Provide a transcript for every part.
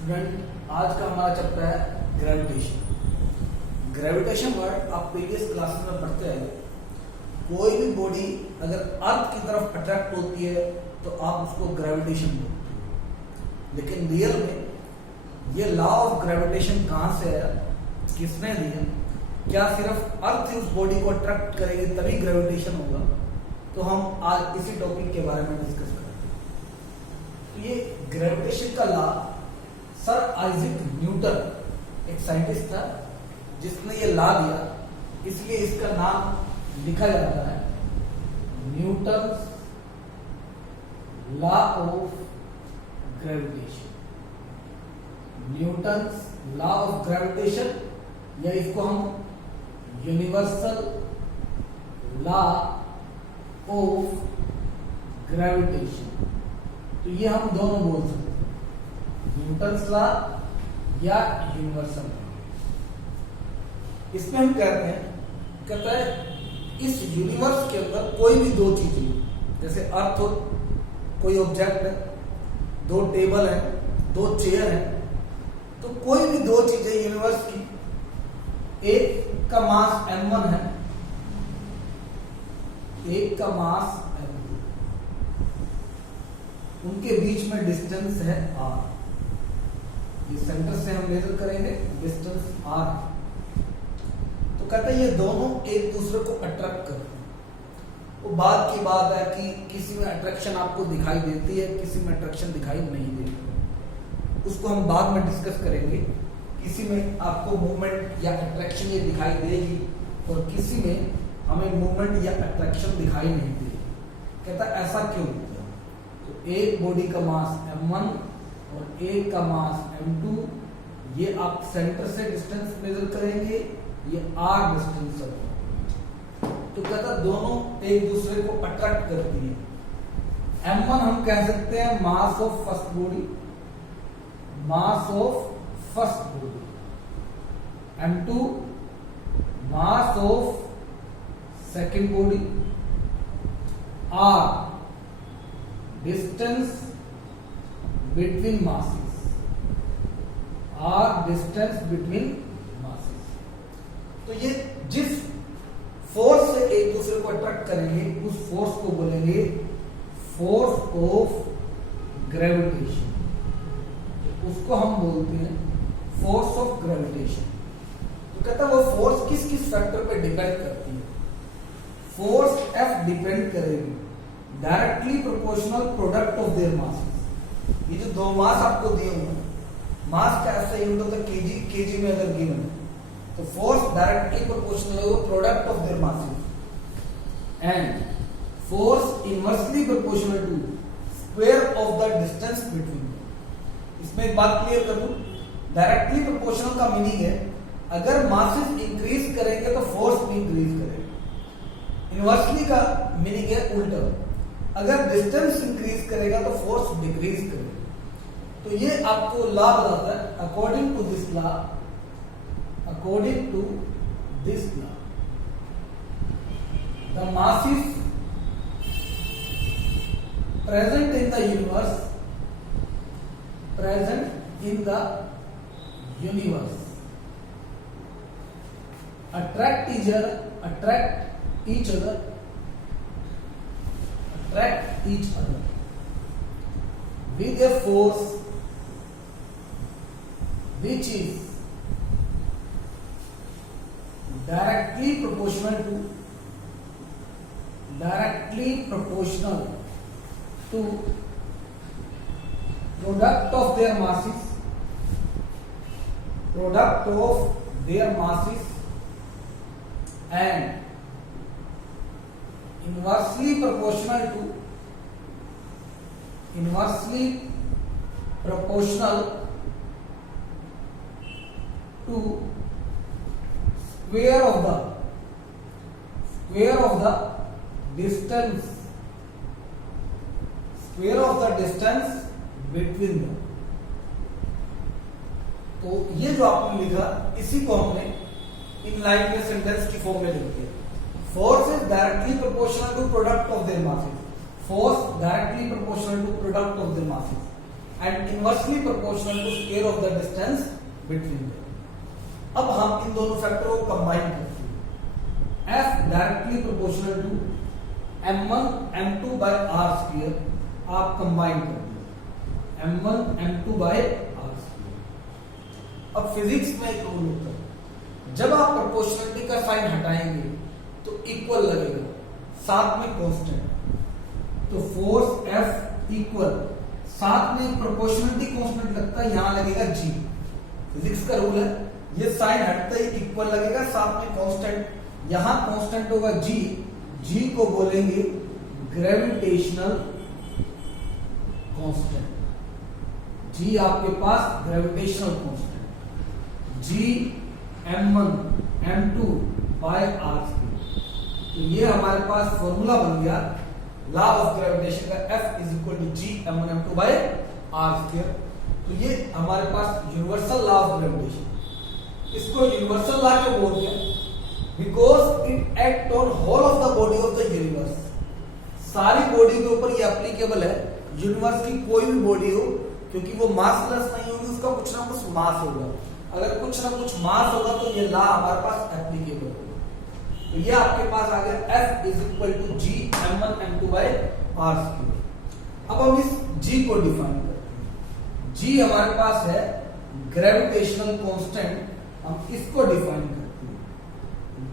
Student, आज का हमारा चैप्टर है ग्रेविटेशन। ग्रेविटेशन वर्ड आप प्रीवियस क्लासेस में पढ़ते हैं। कोई भी बॉडी अगर अर्थ की तरफ अट्रैक्ट होती है तो आप उसको ग्रेविटेशन बोलते हैं, लेकिन रियल में ये लॉ ऑफ ग्रेविटेशन कहाँ से आया, किसने दिया, क्या सिर्फ अर्थ उस बॉडी को अट्रैक्ट करेगी तभी ग्रेविटेशन होगा? तो हम आज इसी टॉपिक के बारे में डिस्कस करेंगे। तो ये ग्रेविटेशन का लॉ सर आइजैक न्यूटन एक साइंटिस्ट था जिसने ये लॉ दिया, इसलिए इसका नाम लिखा जाता है Newton law of gravitation. Newton law of gravitation, या इसको हम यूनिवर्सल लॉ ऑफ ग्रेविटेशन, तो ये हम दोनों बोल सकते हैं, न्यूटन्स लॉ या यूनिवर्सल लॉ। इसमें हम कहते हैं इस यूनिवर्स के अंदर कोई भी दो चीजें, जैसे अर्थ हो, कोई ऑब्जेक्ट है, दो टेबल है, दो चेयर है, तो कोई भी दो चीजें यूनिवर्स की, एक का मास m1 है, एक का मास m2, उनके बीच में डिस्टेंस है r। इस सेंटर से हम मेजर करेंगे डिस्टेंस r। तो कहते हैं ये दोनों एक दूसरे को अट्रैक्ट करते हैं। वो बात की बात है कि किसी में अट्रैक्शन आपको दिखाई देती है, किसी में अट्रैक्शन दिखाई नहीं देती, उसको हम बाद में डिस्कस करेंगे। किसी में आपको मूवमेंट या अट्रैक्शन ये दिखाई देगी और किसी में हमें मूवमेंट या अट्रैक्शन दिखाई नहीं देगी। कहता है ऐसा क्यों होता है? तो एक बॉडी का मास m1 और एक का मास m2, ये आप सेंटर से डिस्टेंस मेजर करेंगे, ये r डिस्टेंस है। तो कहता दोनों एक दूसरे को अट्रैक्ट करती है। m1 हम कह सकते हैं mass of first body, mass of first body, m2 mass of second body, r distance between masses, r distance between masses. तो ये जिस फोर्स से एक दूसरे को अट्रैक्ट करेंगे उस फोर्स को बोलेंगे फोर्स ऑफ ग्रेविटेशन। उसको हम बोलते हैं फोर्स ऑफ ग्रेविटेशन। तो कहता है वो फोर्स किस किस फैक्टर पे डिपेंड करती है? फोर्स F डिपेंड करेगी directly proportional product of their masses. ये जो दो मास आपको दिए हुए हैं, मास का ऐसा यूनिट होता है केजी में अगर गिवन है, तो फोर्स डायरेक्टली प्रोपोर्शनल है product of their masses, and force inversely proportional to square of the distance between. इसमें एक बात क्लियर कर दूं, डायरेक्टली प्रोपोर्शनल का मीनिंग है अगर मासेस इंक्रीज करेंगे तो फोर्स भी इंक्रीज करेगा। इनवर्सली का मीनिंग है उल्टा, अगर डिस्टेंस इंक्रीज करेगा तो फोर्स डिक्रीज करेगा। तो ये आपको लॉ बताता है according to this law, according to this law the masses present in the universe, present in the universe attract each other, attract each other, attract each other with a force which is directly proportional to product of their masses, and inversely proportional to square of the distance between them। तो ये जो आपने लिखा इसी को हमने इन line में सेंटेंस की फॉर्म में लिख दिया। Force is directly proportional to product of their masses, force directly proportional to product of their masses, and inversely proportional to square of the distance between them। अब हम इन दोनों फैक्टरों को कंबाइन करते हैं। F directly proportional to m1 m2 by r square, आप combine कर दिए m1 m2 by r square। अब फिजिक्स में एक रूल होता है, जब आप प्रोपोर्शनलिटी का साइन हटाएंगे तो इक्वल लगेगा, साथ में कांस्टेंट, तो फोर्स F इक्वल, साथ में प्रोपोर्शनलिटी कांस्टेंट लगता है, यहां लगेगा G। फिजिक्स का रूल है, ये साइन हटते ही इक्वल लगेगा, साथ में कांस्टेंट, यहां कांस्टेंट होगा G, G को बोलेंगे ग्रेविटेशनल कांस्टेंट। G आपके पास gravitational constant, G m1 m2 by r square। तो ये हमारे पास फॉर्मूला बन गया लॉ ऑफ ग्रेविटेशन का, F is equal to G m1 m2 by r square। तो ये हमारे पास यूनिवर्सल लॉ ऑफ ग्रेविटेशन। इसको यूनिवर्सल लॉ क्यों बोलते हैं? Because it act on whole of the body of the universe. सारी बॉडी के ऊपर ये एप्लीकेबल है, यूनिवर्स की कोई भी बॉडी हो, क्योंकि वो मासलेस नहीं होगी, उसका कुछ ना कुछ मास होगा। अगर कुछ ना कुछ मास होगा तो ये लॉ हमारे पास एप्लीकेबल होगा। तो ये आपके पास आ गया F is equal to G m1 m2 by r square। अब हम इस G को डिफाइन करते हैं। G हमारे पास है ग्रेविटेशनल कांस्टेंट, हम इसको डिफाइन करते हैं।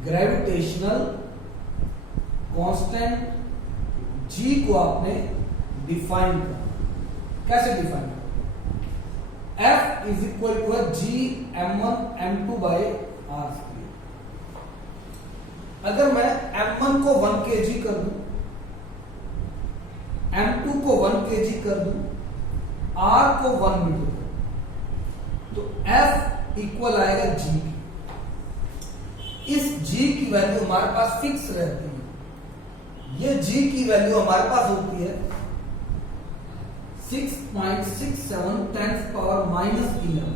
ग्रेविटेशनल कांस्टेंट G को आपने डिफाइन किया, कैसे डिफाइन किया? F is equal to G m1 m2 by r square। अगर मैं m1 को 1 kg कर दूं, m2 को 1 kg कर दूं, r को 1 मीटर कर दूं, तो F इक्वल आएगा G। इस G की वैल्यू हमारे पास फिक्स रहती है। ये G की वैल्यू हमारे पास होती है 6.67 10 पावर माइनस 11।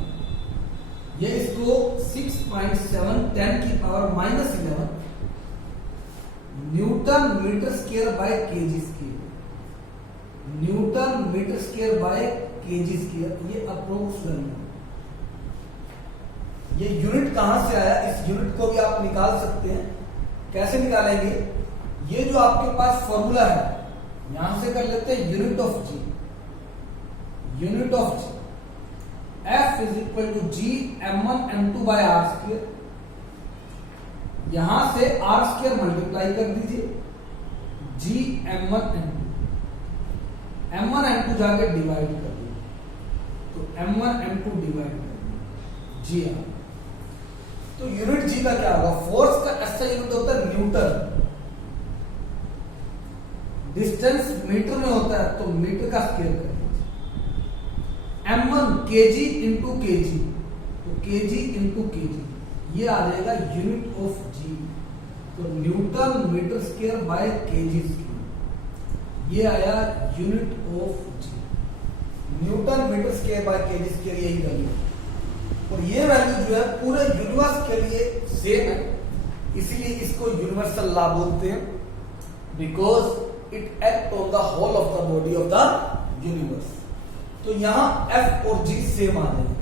ये इसको 6.7 10 की power minus 11 newton metre square by kg square, newton metre square by kg square. ये अप्रोक्स वैल्यू। ये यूनिट कहां से आया, इस यूनिट को भी आप निकाल सकते हैं। कैसे निकालेंगे? ये जो आपके पास फॉर्मूला है, यहां से कर लेते हैं unit of G। Unit of G, F is equal to G m1 m2 by r square। यहां से r square मल्टीप्लाई कर दीजिए, G m1 m2, m1 m2 जाके डिवाइड कर दीजिए, तो m1 m2 डिवाइड कर दीजिए G। तो यूनिट G का क्या होगा? फोर्स का ऐसा यूनिट होता है न्यूटन, डिस्टेंस मीटर में होता है तो मीटर का स्क्वायर कर दीजिए। m1 kg इंटू kg, तो kg इंटू kg, ये आ जाएगा यूनिट ऑफ G। तो newton metre square by kg square, ये आया unit of G। Newton metre square by kg square, यही वैल्यू। और ये वैल्यू जो है पूरे यूनिवर्स के लिए सेम है, इसीलिए इसको यूनिवर्सल लॉ बोलते हैं, because it act on the whole of the body of the universe. तो यहां F और G सेम आ जाएंगे।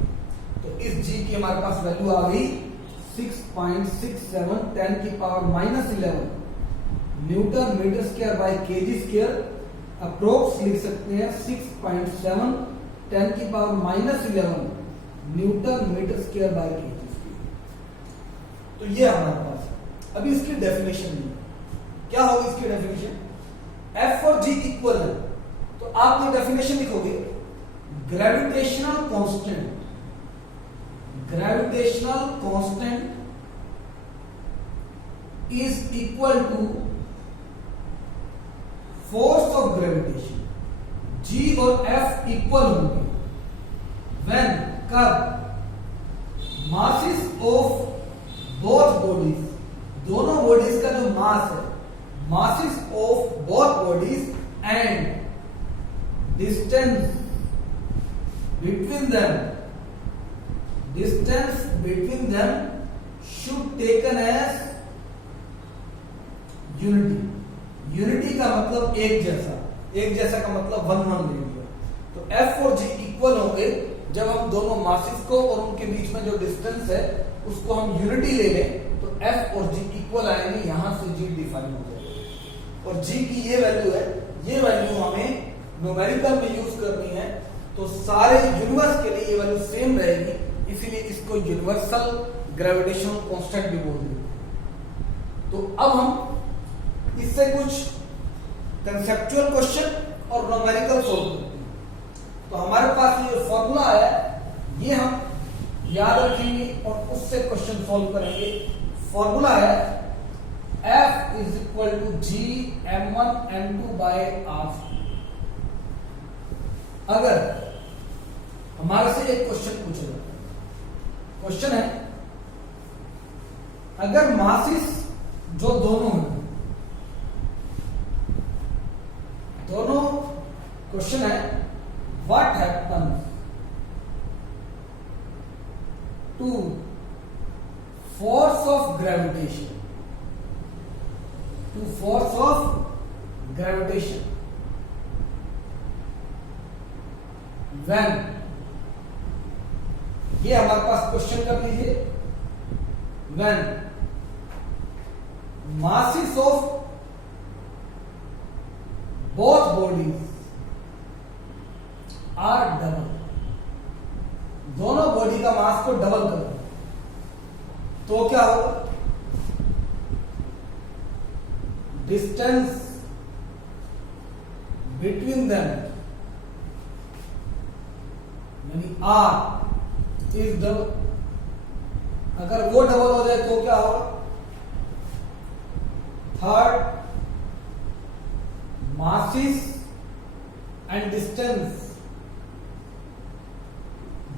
तो इस G की हमारे पास वैल्यू आ गई 6.67 10 की power minus 11 newton metre square by kg square. Approx लिख सकते हैं 6.7 10 की power minus 11 newton metre square by kg square. तो ये हमारे पास है। अभी इसकी डेफिनेशन ली, क्या होगी इसकी डेफिनेशन? F और G इक्वल है, तो आप ये डेफिनेशन लिखोगे gravitational constant, gravitational constant is equal to force of gravitation. G और F इक्वल होंगे व्हेन, कब? मासेस ऑफ बोथ बॉडीज, दोनों बॉडीज का जो मास है, masses of both bodies and distance between them, distance between them should taken as unity। unity का मतलब एक जैसा, एक जैसा का मतलब 1 1 ले लिया। तो F और G इक्वल होंगे जब हम दोनों मासेस को और उनके बीच में जो डिस्टेंस है उसको हम यूनिटी ले लें, तो F और G इक्वल आएंगे, यहां से G डिफाइन हो जाएगा। और G की ये वैल्यू है, ये वैल्यू हमें न्यूमेरिकल में यूज करनी है, तो सारे यूनिवर्स के लिए ये वैल्यू सेम रहेगी, इसीलिए इसको यूनिवर्सल ग्रेविटेशनल कांस्टेंट भी बोल देते हैं। तो अब हम इससे कुछ कंसेप्चुअल क्वेश्चन और न्यूमेरिकल सोल्व करते हैं। तो हमारे पास ये फॉर्मूला है, ये हम याद रखेंगे और उससे क्वेश्चन सॉल्व करेंगे। फॉर्मूला है F is equal to G M1 M2 by R। अगर हमारे से एक क्वेश्चन पूछा जाता है, क्वेश्चन है अगर मासेस जो दोनों हैं, दोनों, क्वेश्चन है what happens to force of gravitation, to force of gravitation when, ये हमारे पास क्वेश्चन कर लीजिए, when masses of both bodies are double, दोनों बॉडी का मास को डबल कर दो, तो क्या होगा, डिस्टेंस बिटवीन देम यानी R इज डबल। अगर वो डबल हो जाए तो क्या होगा, third masses and distance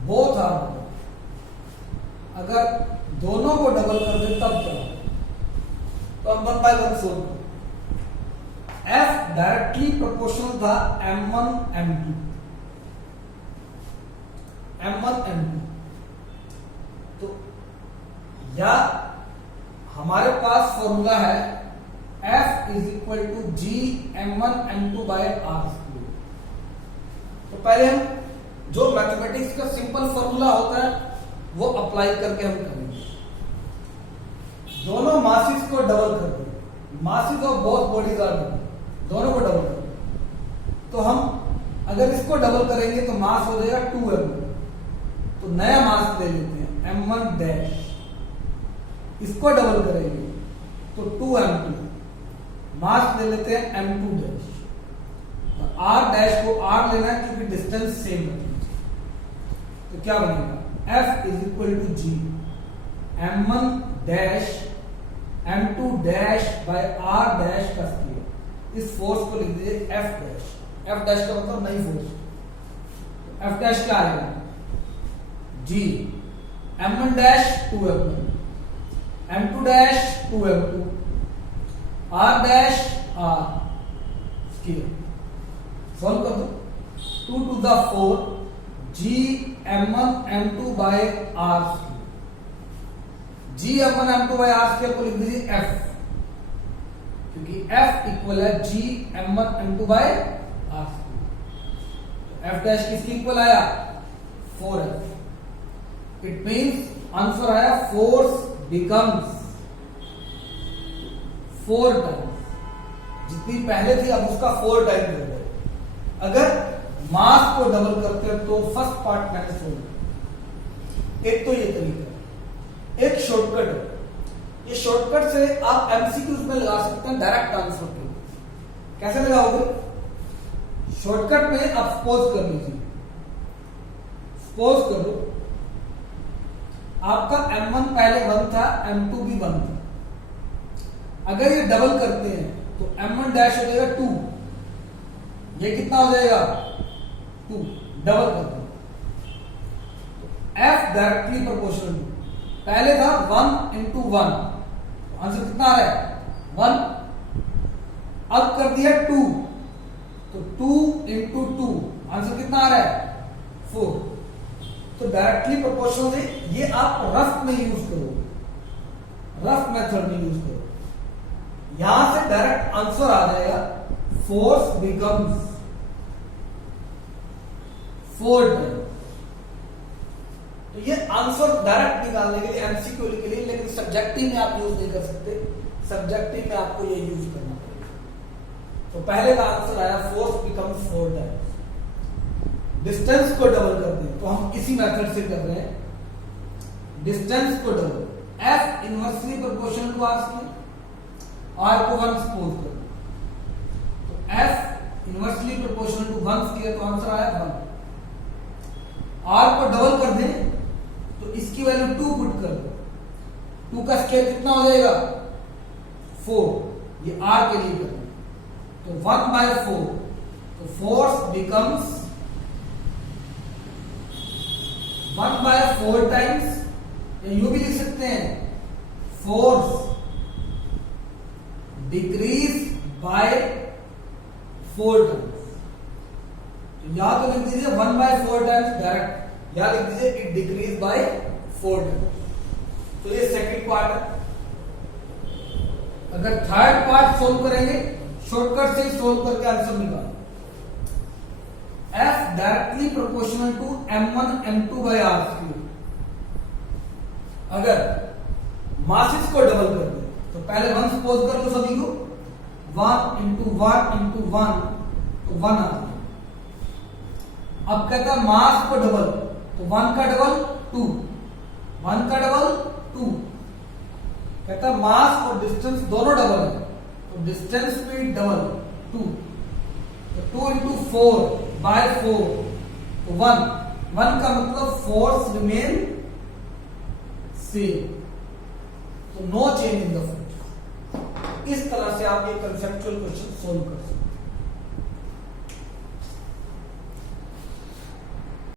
both are double। अगर दोनों को डबल कर दे तब क्या होगा, तो हम 1 बाय 1 सोल्व करें। F डायरेक्टली प्रोपोर्शनल था M1 M2, M1 M2, तो या हमारे पास फॉर्मूला है F is equal to G M1 M2 by R square. तो पहले हम जो मैथमेटिक्स का सिंपल फॉर्मूला होता है वो अप्लाई करके हम करेंगे। दोनों मासेस को डबल कर दो, masses of both bodies are double, दोनों को डबल कर दो, तो हम अगर इसको डबल करेंगे तो मास हो जाएगा 2m, तो नया मास ले लेते हैं M1 डैश, इसको डबल करेंगे तो 2m2, मास ले लेते हैं M2 डैश, R डैश को R लेना है क्योंकि डिस्टेंस सेम है, तो क्या बनेगा F is equal to G M1 dash M2 dash by R dash का स्क्वायर। इस फोर्स को लिख दीजिए F डैश, F डैश का मतलब नई फोर्स, तो F डैश क्या आएगा, G M1 dash 2m1, M2 dash 2m2, R dash R square. Solve कर दो, 2 to the 4 G M1 M2 by R square, G M1 M2 by R square को लिख दीजिए F, क्योंकि F इक्वल है G M1 M2 by R square. F dash किसकी equal आया, 4F। It means answer आया फोर्स बिकम्स 4 टाइम्स, जितनी पहले थी अब उसका 4 टाइम्स हो गया। अगर मास को डबल करते हैं तो फर्स्ट पार्ट मैंने सोल्व किया। एक तो ये तरीका है, एक शॉर्टकट है, ये शॉर्टकट से आप एमसीक्यूज में लगा सकते हैं डायरेक्ट आंसर के। कैसे लगाओगे, शॉर्टकट में आप सपोज कर लीजिए, सपोज करो आपका M1 पहले 1 था, M2 भी 1 था, अगर ये डबल करते हैं तो M1 डैश हो जाएगा 2, ये कितना हो जाएगा 2, डबल कर दो, F डायरेक्टली प्रोपोर्शनल टू, पहले था 1 into 1, आंसर कितना आ रहा है 1, अब कर दिया 2, तो 2 into 2, आंसर कितना आ रहा है 4। तो डायरेक्टली प्रोपोर्शनल से ये आप रफ में यूज करो, रफ मेथड में यूज करो, यहां से डायरेक्ट आंसर आ जाएगा, फोर्स बिकम्स 4 टाइम्स। तो ये आंसर डायरेक्ट निकालने के लिए एमसीक्यू के लिए, लेकिन सब्जेक्टिव में आप यूज नहीं कर सकते, सब्जेक्टिव में आपको ये यूज करना पड़ेगा। तो पहले का आंसर आया फोर्स बिकम्स 4 टाइम्स। डिस्टेंस को डबल कर दें तो हम इसी मेथड से कर रहे हैं, डिस्टेंस को double, F inversely proportional to R square, R को 1 सपोज कर, तो F inversely proportional to 1 square, तो आंसर आया 1। R को डबल कर दें तो इसकी वैल्यू 2 पुट कर दो, 2 का स्क्वायर कितना हो जाएगा 4, ये R के लिए करना, तो 1/4, तो फोर्स बिकम्स 1/4 टाइम्स, या यूं भी लिख सकते हैं फोर्स डिक्रीज बाय 4 टाइम्स। तो या तो लिख दीजिए 1/4 टाइम्स डायरेक्ट, या लिख दीजिए इट डिक्रीज बाय 4 टाइम्स। तो ये सेकंड पार्ट है। अगर थर्ड पार्ट सोल्व करेंगे, शॉर्टकट से सोल्व करके आंसर निकाल, F directly proportional to m1 m2 by r cube. अगर मासेस को डबल कर दे तो पहले 1 सपोज कर लो सभी को, 1 into 1 into 1 तो 1 आ गया। अब कहता है मास को डबल, तो 1 का डबल 2, 1 का डबल 2। कहता है मास और डिस्टेंस दोनों डबल है, तो डिस्टेंस भी डबल 2, तो 2 into 4/4 तो 1 का मतलब फोर्स रिमेन सेम, तो no change in the force. इस तरह से आप ये कंसेप्चुअल क्वेश्चन सोल्व कर सकते हैं।